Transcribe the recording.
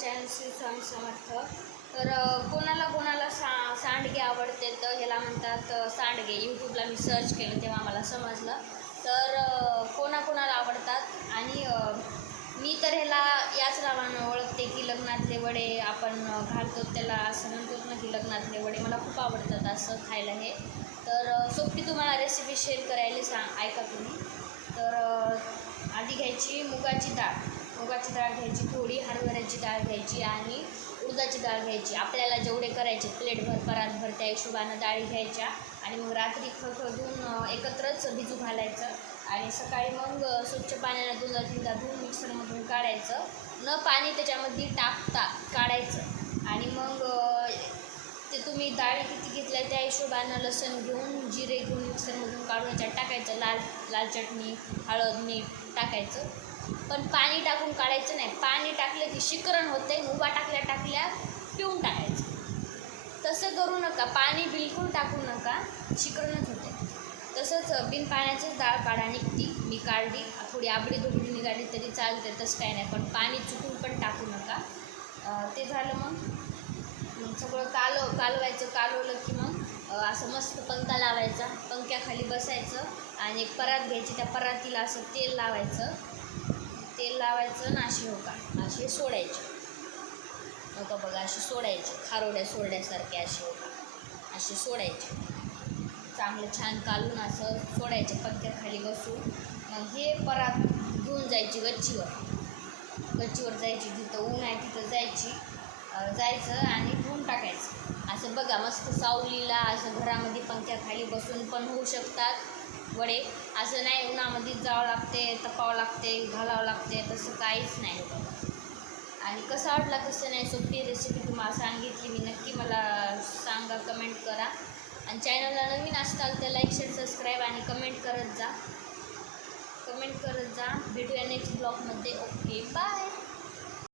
Channel Shri Swami Samarth. तर कोणाला सांडगे आवडते, तर ह्याला म्हणतात सांडगे. यूट्यूबला मी सर्च केलं तेव्हा मला समजलं. तर कोणाला आवडतात आणि मी तर ह्याला याच नावानं ओळखते की लग्नातले वडे आपण घालतो त्याला, असं म्हणतो ना की लग्नातले वडे. मला खूप आवडतात असं खायला हे. तर सोपी तुम्हाला रेसिपी शेअर करायला ऐका तुम्ही. तर आधी घ्यायची मुगाची डाळ घ्यायची, थोडी हरभऱ्याची डाळ घ्यायची आणि उडदाची डाळ घ्यायची. आपल्याला जेवढे करायचे प्लेटभर परातभर त्या हिशोबानं डाळी घ्यायच्या आणि मग रात्री धुवून एकत्रच भिजू घालायचं आणि सकाळी मग स्वच्छ पाण्यानं 2-3दा धुवून मिक्सरमधून काढायचं. न पाणी त्याच्यामध्ये टाकता काढायचं आणि मग ते तुम्ही डाळी किती घेतल्या त्या हिशोबानं लसूण घेऊन जिरे घेऊन मिक्सरमधून काढून याच्यात टाकायचं. लाल चटणी, हळद, मीठ टाकायचं. पण पाणी टाकून काढायचं नाही. पाणी टाकलं की शिकरण होते. मुगा टाकल्या पिऊन टाकायचं. तसं करू नका, पाणी बिलकुल टाकू नका, शिकरणच होते. तसंच बिन पाण्याचीच डाळ काढा निघती. मी काढली, थोडी आबडी निघाली तरी चालते, तसं काही नाही. पण पाणी चुकून पण टाकू नका. ते झालं मग सगळं कालवायचं. कालवलं की मग असं मस्त पंखा लावायचा. पंख्याखाली बसायचं आणि एक परात घ्यायची. त्या परातीला असं तेल लावायचं ना असे सोडायचे. नका बघा, असे सोडायचे, खारोड्या सोडल्यासारखे असे सोडायचे. चांगलं छान कालून असं सोडायचे पंख्याखाली बसून. मग हे परात घेऊन जायची गच्चीवर जायची. जिथं ऊन आहे तिथं जायचं आणि धुवून टाकायचं. असं बघा मस्त सावलीला असं घरामध्ये पंख्याखाली बसून पण होऊ शकतात वडे. असं नाही उन्हामध्ये जावं लागते, तपावं लागते, घालावं लागते, तसं काहीच नाही बघा. आणि कसं वाटला कसं नाही, सोपी रेसिपी तुम्हाला सांगितली मी. नक्की मला सांगा, कमेंट करा. आणि चॅनलला नवीन असताल तर लाईक, शेअर, सबस्क्राईब आणि कमेंट करत जा. भेटूया नेक्स्ट ब्लॉगमध्ये. Okay, bye.